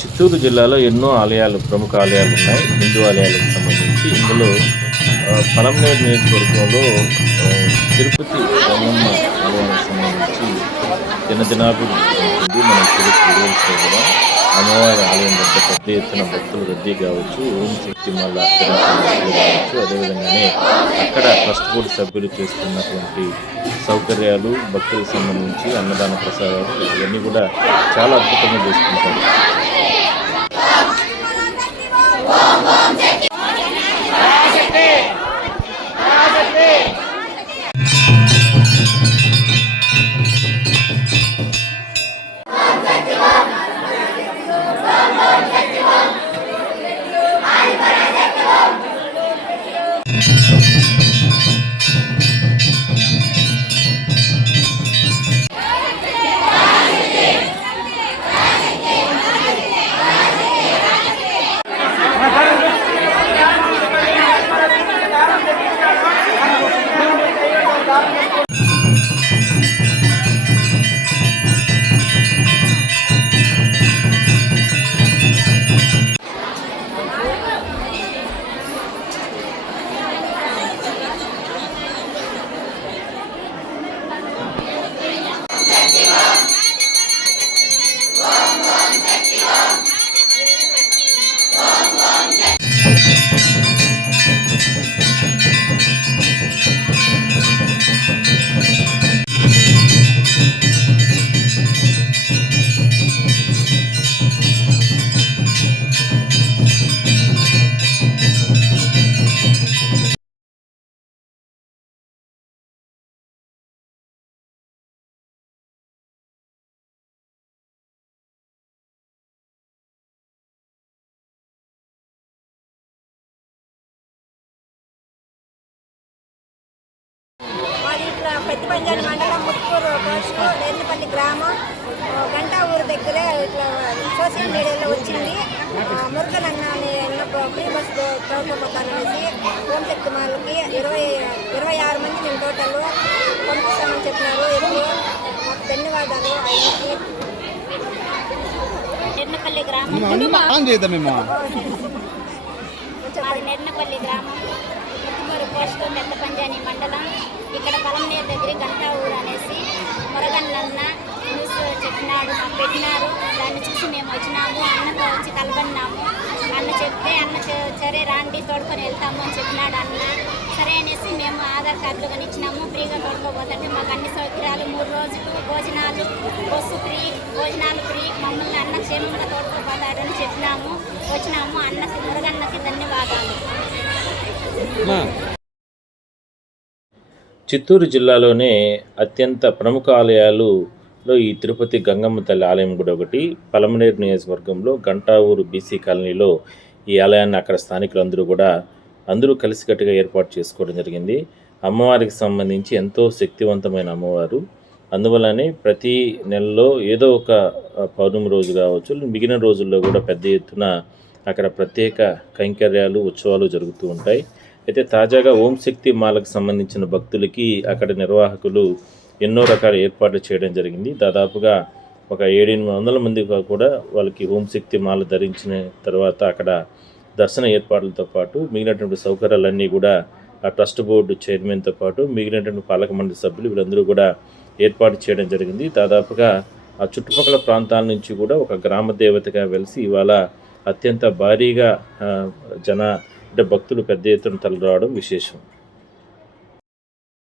చిత్తూరు జిల్లాలో ఎన్నో ఆలయాలు, ప్రముఖ ఆలయాలు ఉన్నాయి. హిందూ ఆలయాలకు సంబంధించి. ఇందులో పలమనేరు నియోజకవర్గంలో తిరుపతి గంగమ్మ ఆలయానికి సంబంధించి దినదినాభివృద్ధి చెందుతుంది. మనం చూడొచ్చు వీడియోస్లో కూడా అమ్మవారి ఆలయం వద్ద పెద్ద ఎత్తున భక్తులు రద్దీ కావచ్చు, ఓం శక్తి మల్ల కావచ్చు. అదేవిధంగానే అక్కడ ట్రస్ట్ బోర్డు సభ్యులు చేస్తున్నటువంటి సౌకర్యాలు, భక్తులకు సంబంధించి అన్నదాన ప్రసాదాలు ఇవన్నీ కూడా చాలా అద్భుతంగా చేసుకుంటారు. పెద్ద పంజాని మండలం ముత్కూరు పోస్టు రేర్నపల్లి గ్రామం గంటా ఊరు దగ్గరే ఇట్లా సోషల్ మీడియాలో వచ్చింది. మురుగనన్న ఫ్రీ బస్ చౌకపోతాననేసి హోంశక్తి మాలకి 26 మంది మేము టోటల్ పంపిస్తామని చెప్పినారు. ఎప్పుడు మాకు ధన్యవాదాలు. నెర్నపల్లి గ్రామం నెర్నపల్లి గ్రామం ముత్తుమూరు పోస్టు పెద్ద పంజాని మండలం. ఇక్కడ పలమనేరు దగ్గర గంటా ఊరు అనేసి మురగన్నన్న న్యూస్ చెప్పినాడు, మాకు పెట్టినారు. దాన్ని చూసి మేము వచ్చినాము. అన్నతో వచ్చి కలబడినాము. అన్న చెప్తే అన్న సరే రాండి తోడుకొని వెళ్తాము అని చెప్పినాడు అన్న. సరే అనేసి మేము ఆధార్ కార్డులు కానీ ఇచ్చినాము. ఫ్రీగా తోడుకోబోతుంటే మాకు అన్ని సౌకర్యాలు 3 రోజులు భోజనాలు, బస్సు ఫ్రీ, భోజనాలు ఫ్రీ, మమ్మల్ని అన్న క్షేమంగా తోడుకోపోతాడని చెప్పినాము. వచ్చినాము. అన్నకి మురగన్నకి ధన్యవాదాలు. చిత్తూరు జిల్లాలోనే అత్యంత ప్రముఖ ఆలయాలులో ఈ తిరుపతి గంగమ్మ తల్లి ఆలయం కూడా ఒకటి. పలమనేరు నియోజకవర్గంలో గంటా ఊరు బీసీ కాలనీలో ఈ ఆలయాన్ని అక్కడ స్థానికులందరూ కూడా కలిసికట్టుగా ఏర్పాటు చేసుకోవడం జరిగింది. అమ్మవారికి సంబంధించి ఎంతో శక్తివంతమైన అమ్మవారు. అందువల్లనే ప్రతి నెలలో ఏదో ఒక పౌర్ణమి రోజు కావచ్చు, మిగిలిన రోజుల్లో కూడా పెద్ద ఎత్తున అక్కడ ప్రత్యేక కైంకర్యాలు, ఉత్సవాలు జరుగుతూ ఉంటాయి. అయితే తాజాగా ఓం శక్తి మాలకు సంబంధించిన భక్తులకి అక్కడ నిర్వాహకులు ఎన్నో రకాల ఏర్పాట్లు చేయడం జరిగింది. దాదాపుగా ఒక 700-800 మంది కూడా వాళ్ళకి ఓం శక్తి మాల ధరించిన తర్వాత అక్కడ దర్శన ఏర్పాట్లతో పాటు మిగిలినటువంటి సౌకర్యాలన్నీ కూడా ఆ ట్రస్ట్ బోర్డు చైర్మన్తో పాటు మిగిలినటువంటి పాలక మండలి సభ్యులు వీళ్ళందరూ కూడా ఏర్పాటు చేయడం జరిగింది. దాదాపుగా ఆ చుట్టుపక్కల ప్రాంతాల నుంచి కూడా ఒక గ్రామ దేవతగా వెలిసి ఇవాళ అత్యంత భారీగా భక్తులు పెద్ద ఎత్తున తరలిరావడం విశేషం.